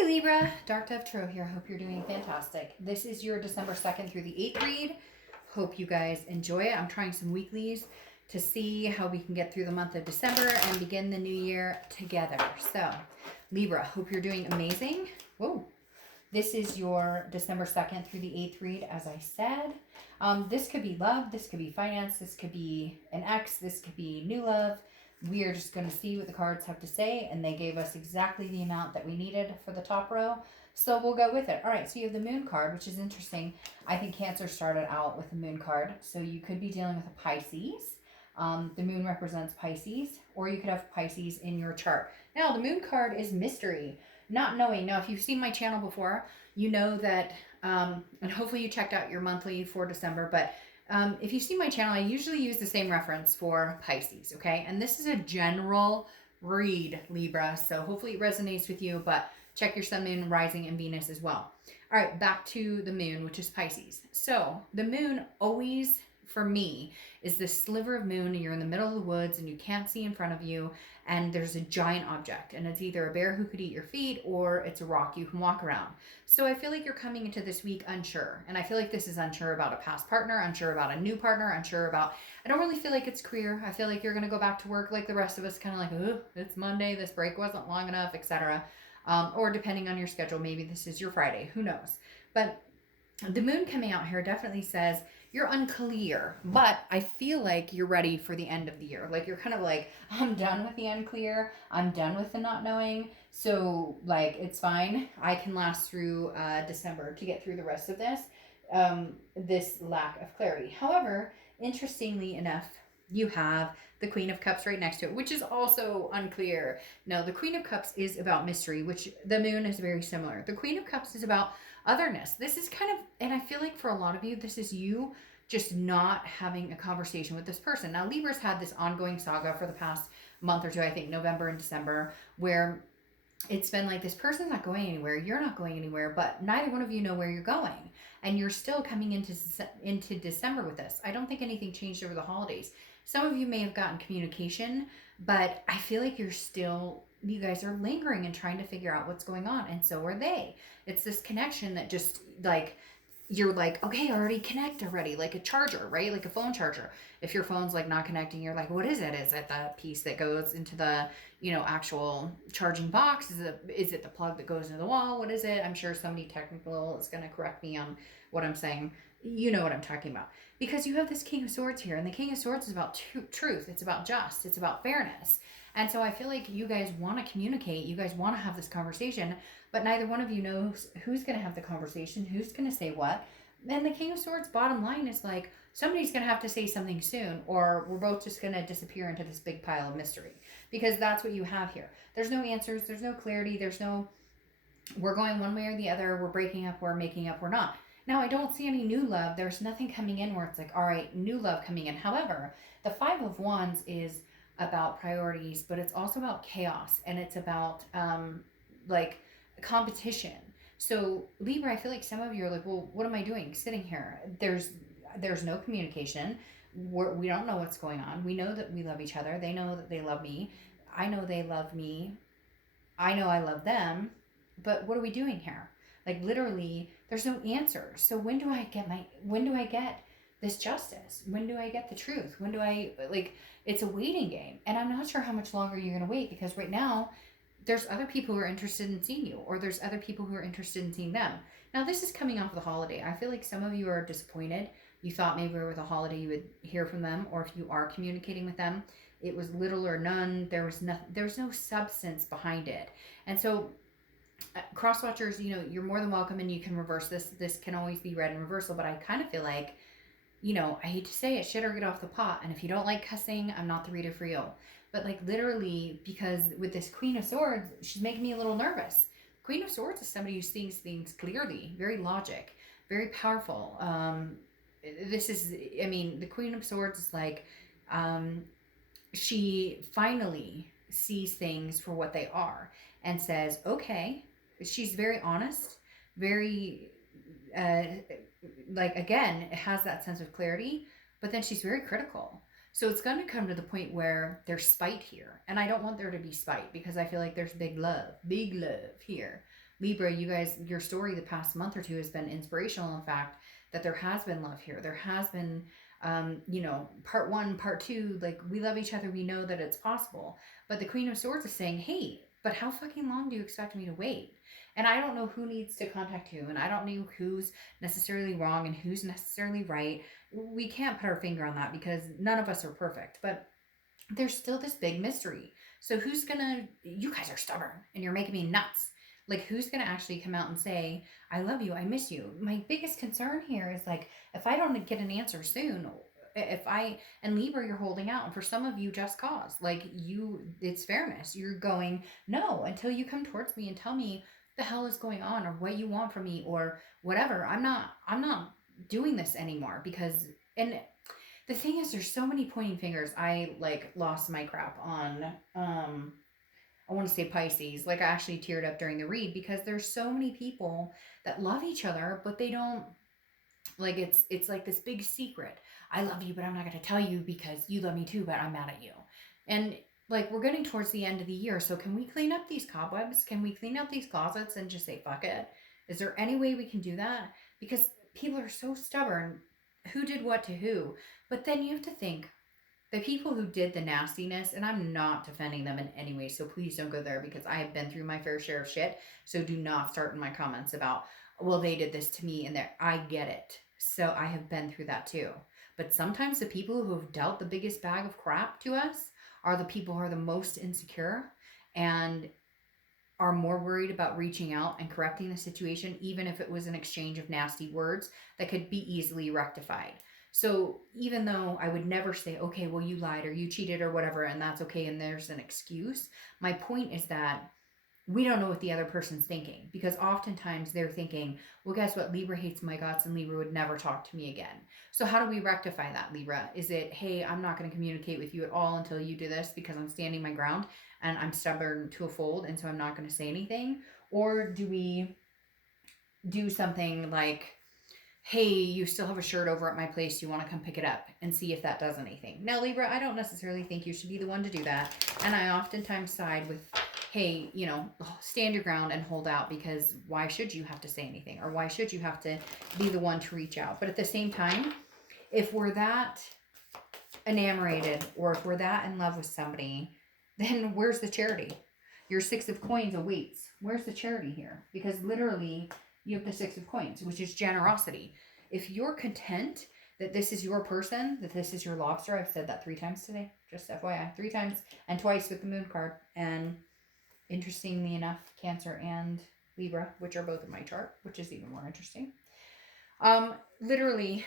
Hi Libra, Dark Dove Tarot here. Hope you're doing fantastic. This is your December 2nd through the 8th read. Hope you guys enjoy it. I'm trying some weeklies to see how we can get through the month of December and begin the new year together. So, Libra, hope you're doing amazing. Whoa. This is your December 2nd through the 8th read, as I said. This could be love, this could be finance, this could be an ex, this could be new love. We are just going to see what the cards have to say, and they gave us exactly the amount that we needed for the top row, so we'll go with it. All right, so you have the moon card, which is interesting. I think Cancer started out with the moon card, so you could be dealing with a Pisces. The moon represents Pisces, or you could have Pisces in your chart. Now, the moon card is mystery, not knowing. Now, if you've seen my channel before, you know that, and hopefully you checked out your monthly for December, but if you see my channel, I usually use the same reference for Pisces, okay? And this is a general read, Libra, so hopefully it resonates with you, but check your sun, moon, rising, and Venus as well. All right, back to the moon, which is Pisces. So the moon always, for me, is this sliver of moon, and you're in the middle of the woods, and you can't see in front of you, and there's a giant object, and it's either a bear who could eat your feet, or it's a rock you can walk around. So I feel like you're coming into this week unsure, and I feel like this is unsure about a past partner, unsure about a new partner, unsure about, I don't really feel like it's career. I feel like you're going to go back to work like the rest of us, kind of like, oh, it's Monday, this break wasn't long enough, etc. Or depending on your schedule, maybe this is your Friday, who knows. But the moon coming out here definitely says you're unclear, but I feel like you're ready for the end of the year. Like, you're kind of like, I'm done with the unclear. I'm done with the not knowing. So, like, it's fine. I can last through December to get through the rest of this lack of clarity. However, interestingly enough, you have the Queen of Cups right next to it, which is also unclear. No, the Queen of Cups is about mystery, which the moon is very similar. The Queen of Cups is about otherness. This is kind of, and I feel like for a lot of you, this is you just not having a conversation with this person. Now, Libra's had this ongoing saga for the past month or two, I think November and December, where it's been like, this person's not going anywhere, you're not going anywhere, but neither one of you know where you're going, and you're still coming into December with this. I don't think anything changed over the holidays. Some of you may have gotten communication, but I feel like you guys are lingering and trying to figure out what's going on, and so are they. It's this connection that just, like, you're like, okay, I already connect already, like a charger, right? Like a phone charger. If your phone's like not connecting, you're like, what is it? Is it the piece that goes into the, actual charging box? Is it the plug that goes into the wall? What is it? I'm sure somebody technical is going to correct me on what I'm saying. You know what I'm talking about. Because you have this King of Swords here, and the King of Swords is about truth. It's about it's about fairness. And so I feel like you guys want to communicate. You guys want to have this conversation, but neither one of you knows who's going to have the conversation, who's going to say what. And the King of Swords bottom line is like, somebody's going to have to say something soon, or we're both just going to disappear into this big pile of mystery. Because that's what you have here. There's no answers. There's no clarity. There's no, we're going one way or the other. We're breaking up. We're making up. We're not. Now, I don't see any new love. There's nothing coming in where it's like, all right, new love coming in. However, the Five of Wands is about priorities, but it's also about chaos, and it's about like competition. So Libra, I feel like some of you are like, well, what am I doing sitting here? There's no communication. We don't know what's going on. We know that we love each other. They know that they love me. I know they love me. I know I love them. But what are we doing here? Like, literally, there's no answer. So when do I get this justice? When do I get the truth? When do I, like, it's a waiting game. And I'm not sure how much longer you're going to wait, because right now there's other people who are interested in seeing you, or there's other people who are interested in seeing them. Now, this is coming off the holiday. I feel like some of you are disappointed. You thought maybe with a holiday you would hear from them, or if you are communicating with them, it was little or none. There was no substance behind it. And so cross watchers, you're more than welcome, and you can reverse this. This can always be read in reversal, but I kind of feel like, I hate to say it, shit or get off the pot. And if you don't like cussing, I'm not the reader for you. But, like, literally, because with this Queen of Swords, she's making me a little nervous. Queen of Swords is somebody who sees things clearly, very logic, very powerful. The Queen of Swords is like, she finally sees things for what they are and says, okay. She's very honest, very, again, it has that sense of clarity, but then she's very critical. So it's going to come to the point where there's spite here. And I don't want there to be spite, because I feel like there's big love here. Libra, you guys, your story the past month or two has been inspirational in the fact that there has been love here. There has been, you know, part one, part two, like we love each other. We know that it's possible. But the Queen of Swords is saying, hey, but how fucking long do you expect me to wait? And I don't know who needs to contact who, and I don't know who's necessarily wrong and who's necessarily right. We can't put our finger on that because none of us are perfect. But there's still this big mystery. So who's gonna, you guys are stubborn and you're making me nuts. Like, who's gonna actually come out and say, I love you, I miss you? My biggest concern here is like, if I don't get an answer soon, if I, and Libra, you're holding out. And for some of you, just cause. Like, you, it's fairness. You're going, no, until you come towards me and tell me the hell is going on or what you want from me or whatever. I'm not doing this anymore because, and the thing is, there's so many pointing fingers. I like lost my crap on I want to say Pisces. Like, I actually teared up during the read because there's so many people that love each other, but they don't, like, it's like this big secret. I love you, but I'm not going to tell you because you love me too, but I'm mad at you. And like, we're getting towards the end of the year, so can we clean up these cobwebs? Can we clean out these closets and just say fuck it? Is there any way we can do that? Because people are so stubborn. Who did what to who? But then you have to think, the people who did the nastiness, and I'm not defending them in any way, so please don't go there because I have been through my fair share of shit. So do not start in my comments about, well, they did this to me and there. I get it. So I have been through that too. But sometimes the people who have dealt the biggest bag of crap to us are the people who are the most insecure and are more worried about reaching out and correcting the situation, even if it was an exchange of nasty words that could be easily rectified. So even though I would never say, okay, well, you lied or you cheated or whatever, and that's okay, and there's an excuse, my point is that we don't know what the other person's thinking because oftentimes they're thinking, well, guess what? Libra hates my guts and Libra would never talk to me again. So how do we rectify that, Libra? Is it, hey, I'm not going to communicate with you at all until you do this because I'm standing my ground and I'm stubborn to a fold and so I'm not going to say anything? Or do we do something like, hey, you still have a shirt over at my place. You want to come pick it up and see if that does anything? Now, Libra, I don't necessarily think you should be the one to do that. And I oftentimes side with, hey, you know, stand your ground and hold out because why should you have to say anything? Or why should you have to be the one to reach out? But at the same time, if we're that enamored or if we're that in love with somebody, then where's the charity? Your Six of Coins awaits. Where's the charity here? Because literally, you have the Six of Coins, which is generosity. If you're content that this is your person, that this is your lobster, I've said that 3 times today, just FYI, 3 times, and twice with the moon card. And interestingly enough, Cancer and Libra, which are both in my chart, which is even more interesting. Literally,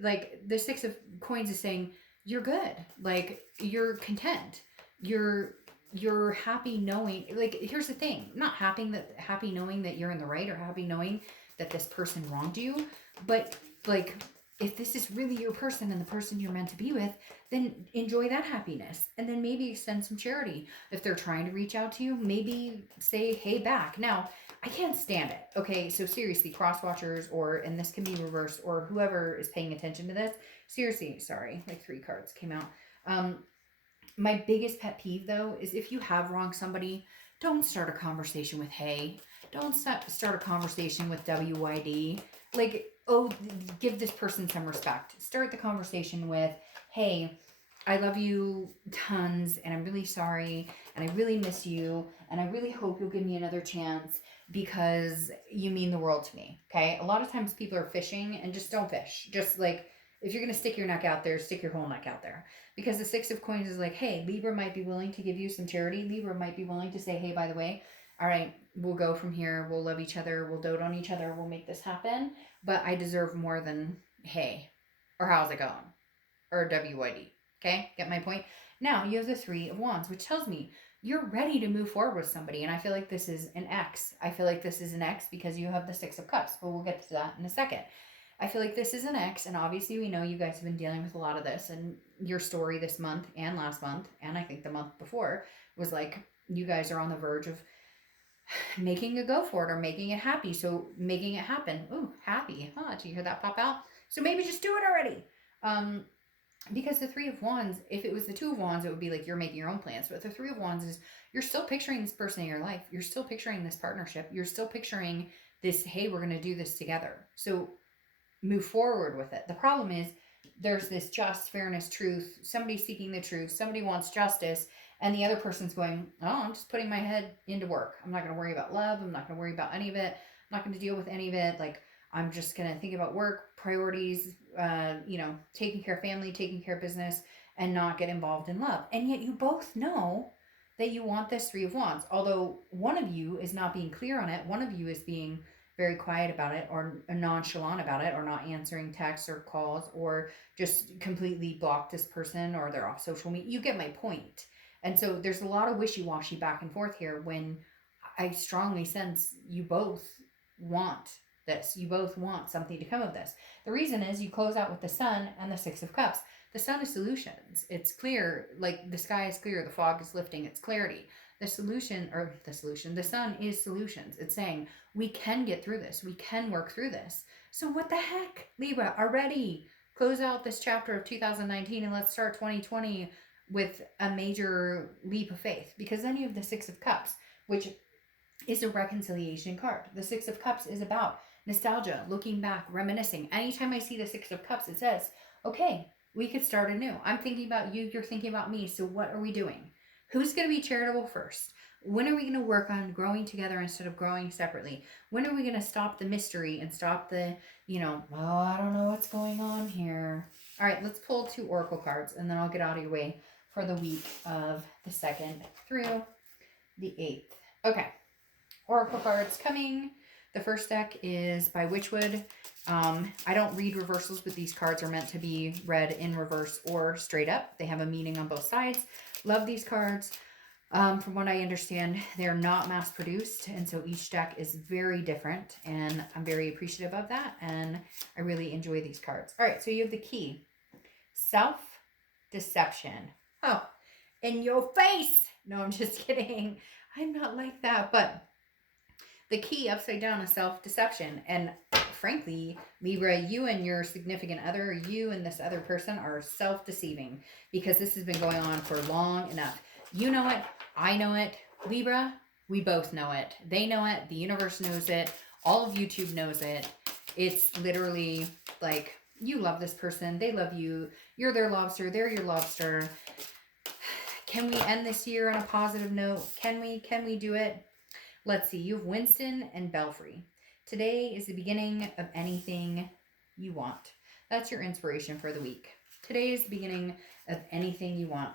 like, the Six of Coins is saying, you're good. Like, you're content. You're happy knowing, like, here's the thing, not happy knowing that you're in the right or happy knowing that this person wronged you, but like, if this is really your person and the person you're meant to be with, then enjoy that happiness and then maybe extend some charity. If they're trying to reach out to you, maybe say hey back. Now, I can't stand it. Okay, so seriously, cross watchers, or, and this can be reversed, or whoever is paying attention to this, seriously, sorry, like 3 cards came out. My biggest pet peeve, though, is if you have wronged somebody, don't start a conversation with hey. Don't start a conversation with WYD. Like, oh, give this person some respect. Start the conversation with, hey, I love you tons, and I'm really sorry, and I really miss you, and I really hope you'll give me another chance because you mean the world to me, okay? A lot of times people are fishing, and just don't fish. Just, like, if you're going to stick your neck out there, stick your whole neck out there. Because the Six of Coins is like, hey, Libra might be willing to give you some charity. Libra might be willing to say, hey, by the way, all right, we'll go from here. We'll love each other. We'll dote on each other. We'll make this happen. But I deserve more than, hey, or how's it going? Or WYD. Okay? Get my point? Now, you have the Three of Wands, which tells me you're ready to move forward with somebody. And I feel like this is an X. I feel like this is an X because you have the Six of Cups. But we'll get to that in a second. I feel like this is an X, and obviously we know you guys have been dealing with a lot of this, and your story this month and last month, and I think the month before, was like, you guys are on the verge of making a go for it or making it happy. So making it happen. Ooh, happy. Huh? Did you hear that pop out? So maybe just do it already. Because the Three of Wands, if it was the Two of Wands, it would be like you're making your own plans. But the Three of Wands is you're still picturing this person in your life. You're still picturing this partnership. You're still picturing this, hey, we're going to do this together. So move forward with it. The problem is there's this just, fairness, truth. Somebody's seeking the truth. Somebody wants justice. And the other person's going, oh, I'm just putting my head into work. I'm not going to worry about love. I'm not going to worry about any of it. I'm not going to deal with any of it. Like, I'm just going to think about work, priorities, taking care of family, taking care of business, and not get involved in love. And yet you both know that you want this Three of Wands. Although one of you is not being clear on it. One of you is being very quiet about it, or nonchalant about it, or not answering texts or calls, or just completely block this person, or they're off social media. You get my point. And so there's a lot of wishy-washy back and forth here, when I strongly sense you both want this. You both want something to come of this. The reason is you close out with the Sun and the Six of Cups. The Sun is solutions. It's clear, like the sky is clear, the fog is lifting, it's clarity. The Sun is solutions. It's saying we can get through this. We can work through this. So what the heck, Libra, already close out this chapter of 2019 and let's start 2020 with a major leap of faith. Because then you have the Six of Cups, which is a reconciliation card. The Six of Cups is about nostalgia, looking back, reminiscing. Anytime I see the Six of Cups, it says, okay, we could start anew. I'm thinking about you, you're thinking about me. So what are we doing? Who's going to be charitable first? When are we going to work on growing together instead of growing separately? When are we going to stop the mystery and stop the, I don't know what's going on here. All right, let's pull 2 oracle cards, and then I'll get out of your way for the week of the 2nd through the 8th. Okay, oracle cards coming. The first deck is by Witchwood. I don't read reversals, but these cards are meant to be read in reverse or straight up. They have a meaning on both sides. Love these cards. From what I understand, they're not mass produced, and so each deck is very different, and I'm very appreciative of that, and I really enjoy these cards. All right, so you have the key. Self-deception. Oh, in your face! No, I'm just kidding. I'm not like that, but the key upside down is self-deception, and frankly, Libra, you and your significant other, you and this other person are self-deceiving, because this has been going on for long enough. You know it. I know it. Libra, we both know it. They know it. The universe knows it. All of YouTube knows it. It's literally like, you love this person. They love you. You're their lobster. They're your lobster. Can we end this year on a positive note? Can we do it? Let's see. You have Winston and Belfry. Today is the beginning of anything you want. That's your inspiration for the week. Today is the beginning of anything you want.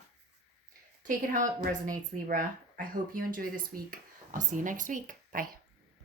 Take it how it resonates, Libra. I hope you enjoy this week. I'll see you next week. Bye.